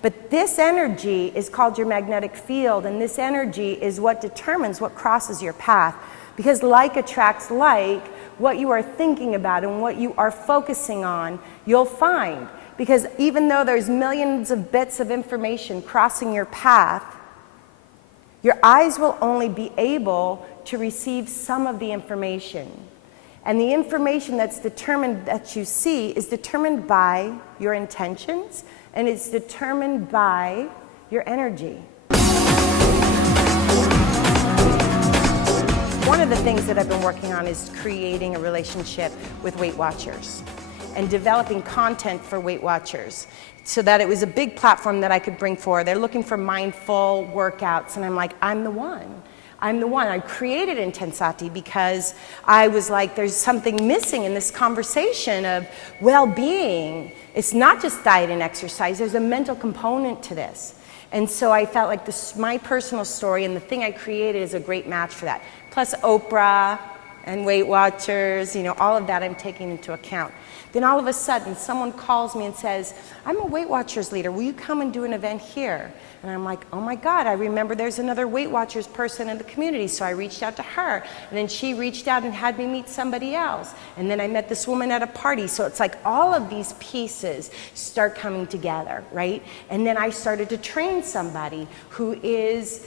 But this energy is called your magnetic field, and this energy is what determines what crosses your path. Because like attracts like, what you are thinking about and what you are focusing on, you'll find. Because even though there's millions of bits of information crossing your path, your eyes will only be able to receive some of the information. And the information that's determined that you see is determined by your intentions, and it's determined by your energy. One of the things that I've been working on is creating a relationship with Weight Watchers and developing content for Weight Watchers so that it was a big platform that I could bring forward. They're looking for mindful workouts, and I'm like, I'm the one. I'm the one. I created Intensati because I was like, there's something missing in this conversation of well-being. It's not just diet and exercise. There's a mental component to this. And so I felt like this, my personal story and the thing I created is a great match for that. Plus Oprah and Weight Watchers, you know, all of that I'm taking into account. Then all of a sudden, someone calls me and says, I'm a Weight Watchers leader. Will you come and do an event here? And I'm like, oh my God, I remember there's another Weight Watchers person in the community. So I reached out to her. And then she reached out and had me meet somebody else. And then I met this woman at a party. So it's like all of these pieces start coming together, right? And then I started to train somebody who is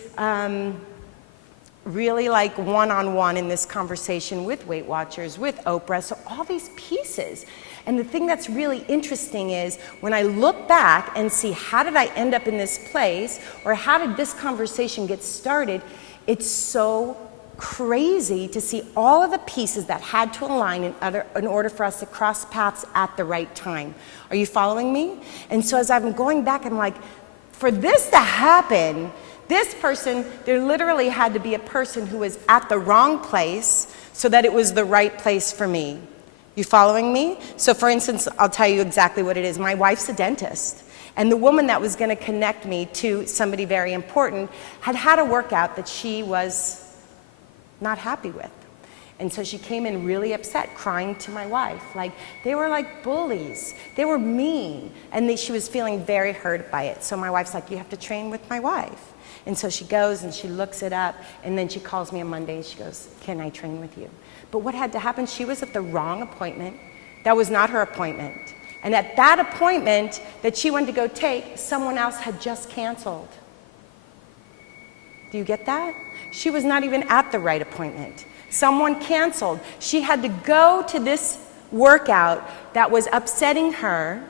really like one-on-one in this conversation with Weight Watchers, with Oprah, so all these pieces. And the thing that's really interesting is when I look back and see how did I end up in this place, or how did this conversation get started, it's so crazy to see all of the pieces that had to align in order for us to cross paths at the right time. Are you following me? And so as I'm going back, I'm like, for this to happen, this person, there literally had to be a person who was at the wrong place so that it was the right place for me. You following me? So for instance, I'll tell you exactly what it is. My wife's a dentist. And the woman that was going to connect me to somebody very important had had a workout that she was not happy with. And so she came in really upset, crying to my wife. Like, they were like bullies. They were mean. And she was feeling very hurt by it. So my wife's like, you have to train with my wife. And so she goes and she looks it up, and then she calls me on Monday and she goes, can I train with you? But what had to happen, she was at the wrong appointment. That was not her appointment. And at that appointment that she went to go take, someone else had just canceled. Do you get that? She was not even at the right appointment. Someone canceled. She had to go to this workout that was upsetting her,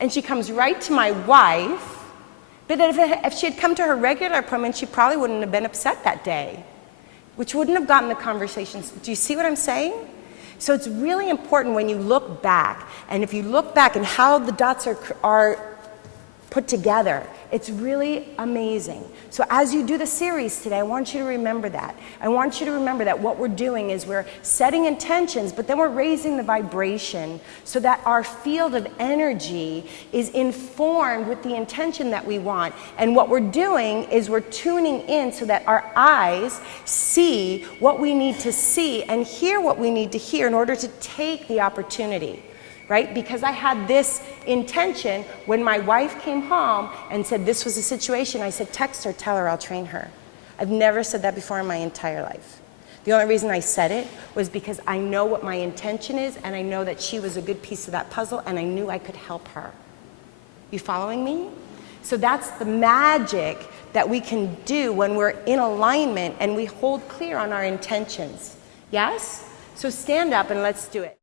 and she comes right to my wife. But if she had come to her regular appointment, she probably wouldn't have been upset that day, which wouldn't have gotten the conversations. Do you see what I'm saying? So it's really important when you look back, and if you look back and how the dots are put together, it's really amazing. So as you do the series today, I want you to remember that. I want you to remember that what we're doing is we're setting intentions, but then we're raising the vibration so that our field of energy is informed with the intention that we want. And what we're doing is we're tuning in so that our eyes see what we need to see and hear what we need to hear in order to take the opportunity. Right? Because I had this intention when my wife came home and said this was a situation, I said, text her, tell her I'll train her. I've never said that before in my entire life. The only reason I said it was because I know what my intention is, and I know that she was a good piece of that puzzle, and I knew I could help her. You following me? So that's the magic that we can do when we're in alignment and we hold clear on our intentions. Yes? So stand up and let's do it.